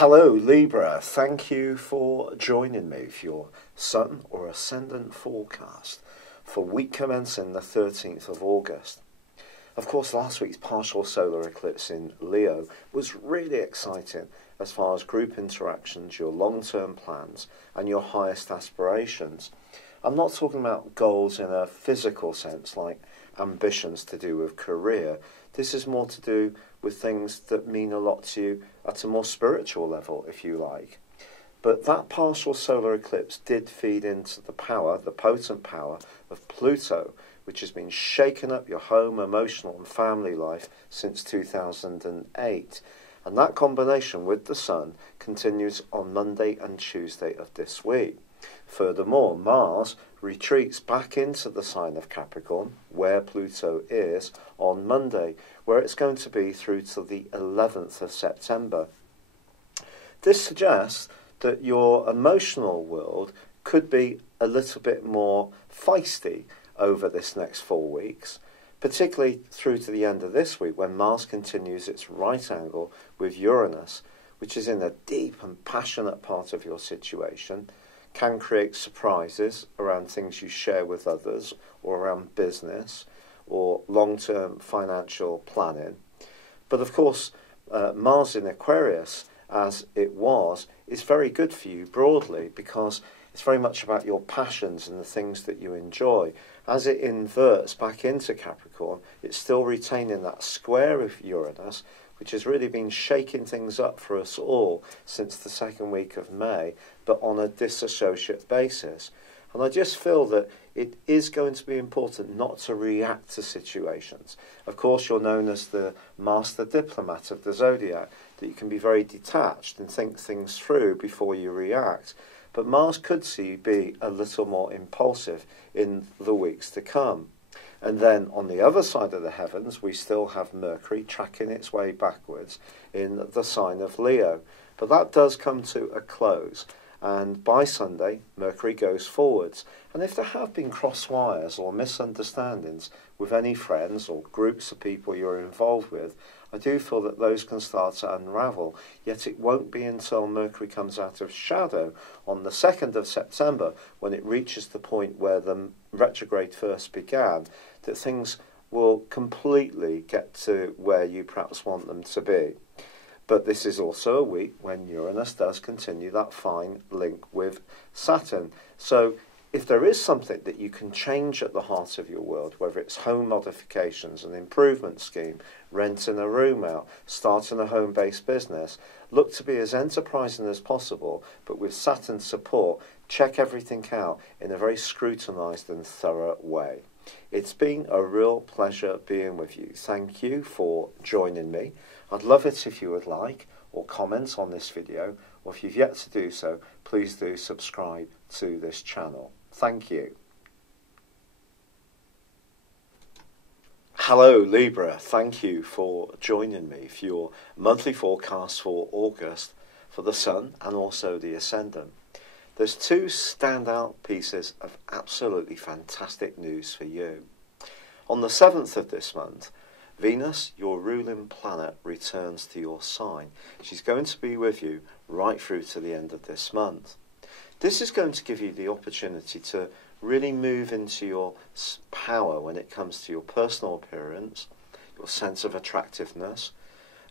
Hello Libra, thank you for joining me for your Sun or Ascendant forecast for week commencing the 13th of August. Of course, last week's partial solar eclipse in Leo was really exciting as far as group interactions, your long-term plans and your highest aspirations. I'm not talking about goals in a physical sense like ambitions to do with career. This is more to do with things that mean a lot to you at a more spiritual level, if you like. But that partial solar eclipse did feed into the power, the potent power of Pluto, which has been shaking up your home, emotional and family life since 2008. And that combination with the Sun continues on Monday and Tuesday of this week. Furthermore, Mars retreats back into the sign of Capricorn, where Pluto is, on Monday, where it's going to be through to the 11th of September. This suggests that your emotional world could be a little bit more feisty over this next 4 weeks, particularly through to the end of this week when Mars continues its right angle with Uranus, which is in a deep and passionate part of your situation, can create surprises around things you share with others or around business or long-term financial planning. But of course, Mars in Aquarius, as it was, is very good for you broadly because it's very much about your passions and the things that you enjoy. As it inverts back into Capricorn, it's still retaining that square of Uranus, which has really been shaking things up for us all since the second week of May, but on a disassociate basis. And I just feel that it is going to be important not to react to situations. Of course, you're known as the master diplomat of the Zodiac, that you can be very detached and think things through before you react. But Mars could see you be a little more impulsive in the weeks to come. And then on the other side of the heavens, we still have Mercury tracking its way backwards in the sign of Leo. But that does come to a close. And by Sunday, Mercury goes forwards. And if there have been cross wires or misunderstandings with any friends or groups of people you're involved with, I do feel that those can start to unravel. Yet it won't be until Mercury comes out of shadow on the 2nd of September, when it reaches the point where the retrograde first began, that things will completely get to where you perhaps want them to be. But this is also a week when Uranus does continue that fine link with Saturn. So if there is something that you can change at the heart of your world, whether it's home modifications, an improvement scheme, renting a room out, starting a home-based business, look to be as enterprising as possible, but with Saturn's support, check everything out in a very scrutinised and thorough way. It's been a real pleasure being with you. Thank you for joining me. I'd love it if you would like or comment on this video, or if you've yet to do so, please do subscribe to this channel. Thank you. Hello Libra, thank you for joining me for your monthly forecast for August for the Sun and also the Ascendant. There's two standout pieces of absolutely fantastic news for you. On the 7th of this month, Venus, your ruling planet, returns to your sign. She's going to be with you right through to the end of this month. This is going to give you the opportunity to really move into your power when it comes to your personal appearance, your sense of attractiveness,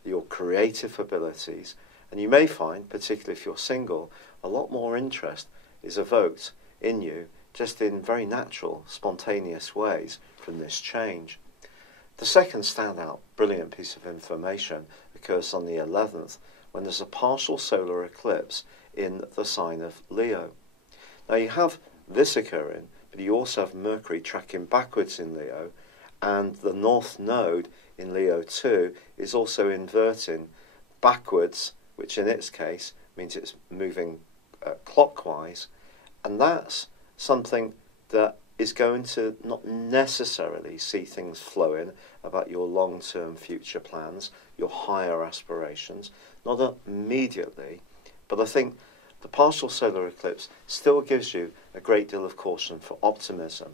your creative abilities, and you may find, particularly if you're single, a lot more interest is evoked in you just in very natural, spontaneous ways from this change. The second standout, brilliant piece of information occurs on the 11th when there's a partial solar eclipse in the sign of Leo. Now you have this occurring, but you also have Mercury tracking backwards in Leo, and the North Node in Leo 2 is also inverting backwards, which in its case means it's moving clockwise, and that's something that is going to not necessarily see things flowing about your long-term future plans, your higher aspirations, not immediately, but I think the partial solar eclipse still gives you a great deal of caution for optimism.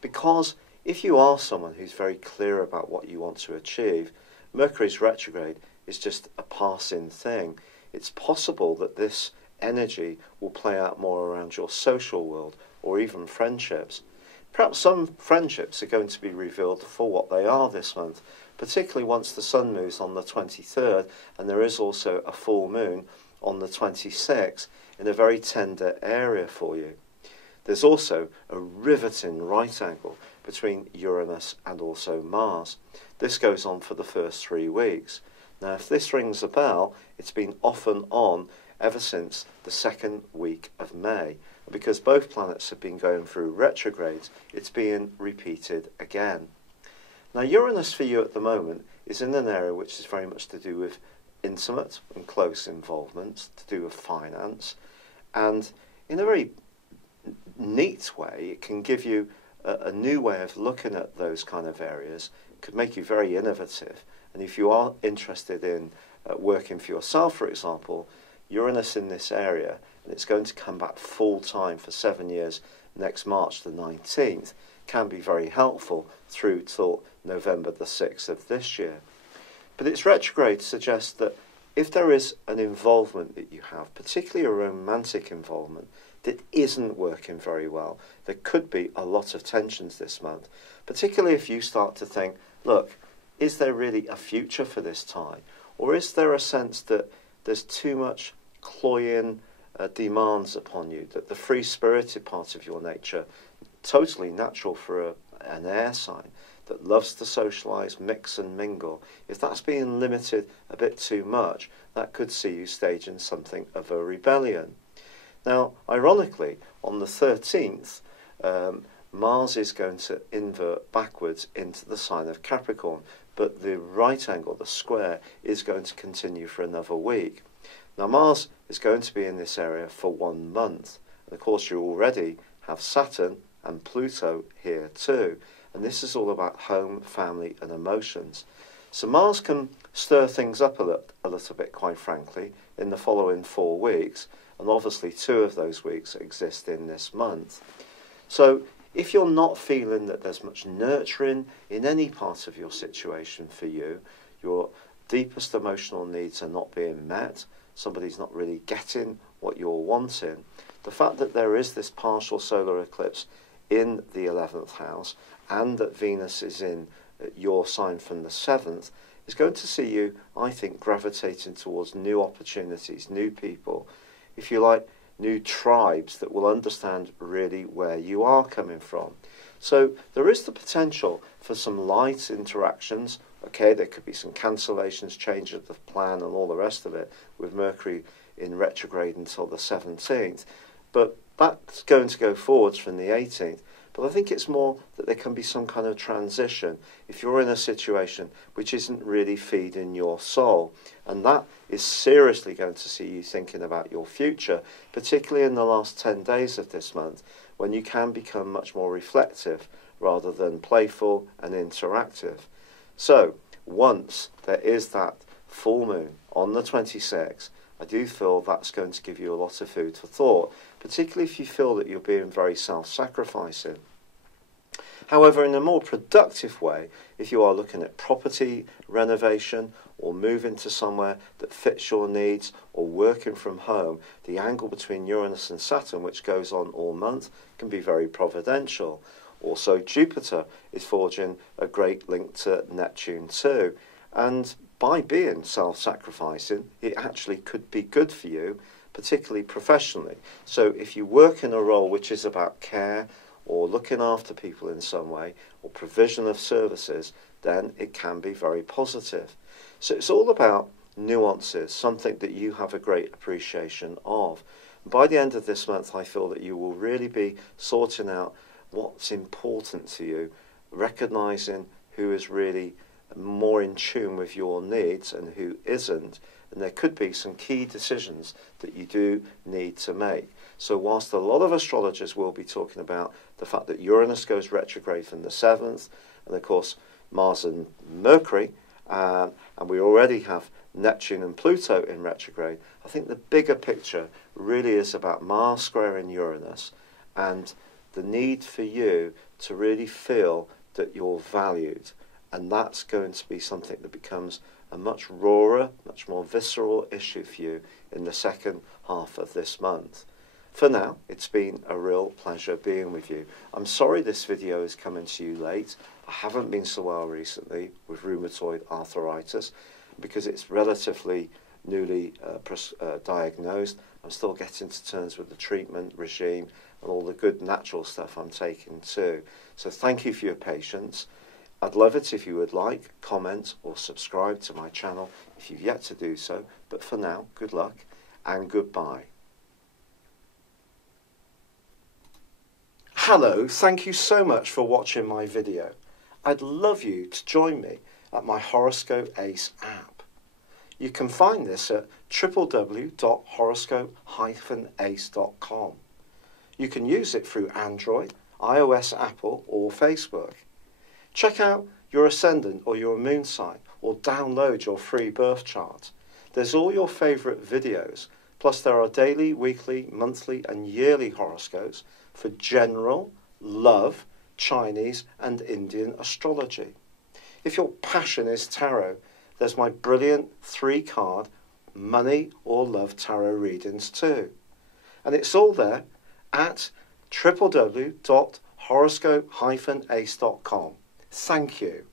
Because if you are someone who's very clear about what you want to achieve, Mercury's retrograde is just a passing thing. it's possible that this energy will play out more around your social world or even friendships. Perhaps some friendships are going to be revealed for what they are this month, particularly once the sun moves on the 23rd, and there is also a full moon on the 26th in a very tender area for you. There's also a riveting right angle between Uranus and also Mars. This goes on for the first 3 weeks. Now, if this rings a bell, it's been off and on ever since the second week of May. And because both planets have been going through retrogrades, it's being repeated again. Now, Uranus for you at the moment is in an area which is very much to do with intimate and close involvement, to do with finance, and in a very neat way, it can give you a new way of looking at those kind of areas. It could make you very innovative. And if you are interested in working for yourself, for example, Uranus in this area, and it's going to come back full time for 7 years next March the 19th, can be very helpful through till November the 6th of this year. But its retrograde suggests that if there is an involvement that you have, particularly a romantic involvement, that isn't working very well, there could be a lot of tensions this month, particularly if you start to think, look, is there really a future for this tie? Or is there a sense that there's too much cloying demands upon you, that the free-spirited part of your nature, totally natural for an air sign, that loves to socialise, mix and mingle, if that's being limited a bit too much, that could see you staging something of a rebellion. Now, ironically, on the 13th, Mars is going to invert backwards into the sign of Capricorn, but the right angle, the square, is going to continue for another week. Now, Mars is going to be in this area for 1 month. And of course, you already have Saturn and Pluto here too. And this is all about home, family, and emotions. So Mars can stir things up a little bit, quite frankly, in the following 4 weeks. And obviously 2 of those weeks exist in this month. So if you're not feeling that there's much nurturing in any part of your situation for you, your deepest emotional needs are not being met, somebody's not really getting what you're wanting, the fact that there is this partial solar eclipse in the 11th house and that Venus is in your sign from the 7th is going to see you, I think, gravitating towards new opportunities, new people, if you like, new tribes that will understand really where you are coming from. So there is the potential for some light interactions. Okay, there could be some cancellations, changes of the plan and all the rest of it with Mercury in retrograde until the 17th. But that's going to go forwards from the 18th. But I think it's more that there can be some kind of transition if you're in a situation which isn't really feeding your soul. And that is seriously going to see you thinking about your future, particularly in the last 10 days of this month, when you can become much more reflective rather than playful and interactive. So, once there is that full moon on the 26th, I do feel that's going to give you a lot of food for thought, particularly if you feel that you're being very self-sacrificing. However, in a more productive way, if you are looking at property renovation or moving to somewhere that fits your needs or working from home, the angle between Uranus and Saturn, which goes on all month, can be very providential. Also, Jupiter is forging a great link to Neptune too. And by being self-sacrificing, it actually could be good for you, particularly professionally. So if you work in a role which is about care or looking after people in some way or provision of services, then it can be very positive. So it's all about nuances, something that you have a great appreciation of. And by the end of this month, I feel that you will really be sorting out what's important to you, recognizing who is really more in tune with your needs and who isn't. And there could be some key decisions that you do need to make. So whilst a lot of astrologers will be talking about the fact that Uranus goes retrograde from the 7th, and of course Mars and Mercury, and we already have Neptune and Pluto in retrograde, I think the bigger picture really is about Mars squaring Uranus and the need for you to really feel that you're valued And that's going to be something that becomes a much rawer, much more visceral issue for you in the second half of this month. For now, it's been a real pleasure being with you. I'm sorry this video is coming to you late. I haven't been so well recently with rheumatoid arthritis because it's relatively newly diagnosed. I'm still getting to terms with the treatment regime and all the good natural stuff I'm taking too. So thank you for your patience. I'd love it if you would like, comment or subscribe to my channel if you've yet to do so. But for now, good luck and goodbye. Hello, thank you so much for watching my video. I'd love you to join me at my Horoscope Ace app. You can find this at www.horoscope-ace.com. You can use it through Android, iOS, Apple or Facebook. Check out your ascendant or your moon sign or download your free birth chart. There's all your favourite videos, plus there are daily, weekly, monthly and yearly horoscopes for general, love, Chinese and Indian astrology. If your passion is tarot, there's my brilliant 3-card money or love tarot readings too. And it's all there at www.horoscope-ace.com. Thank you.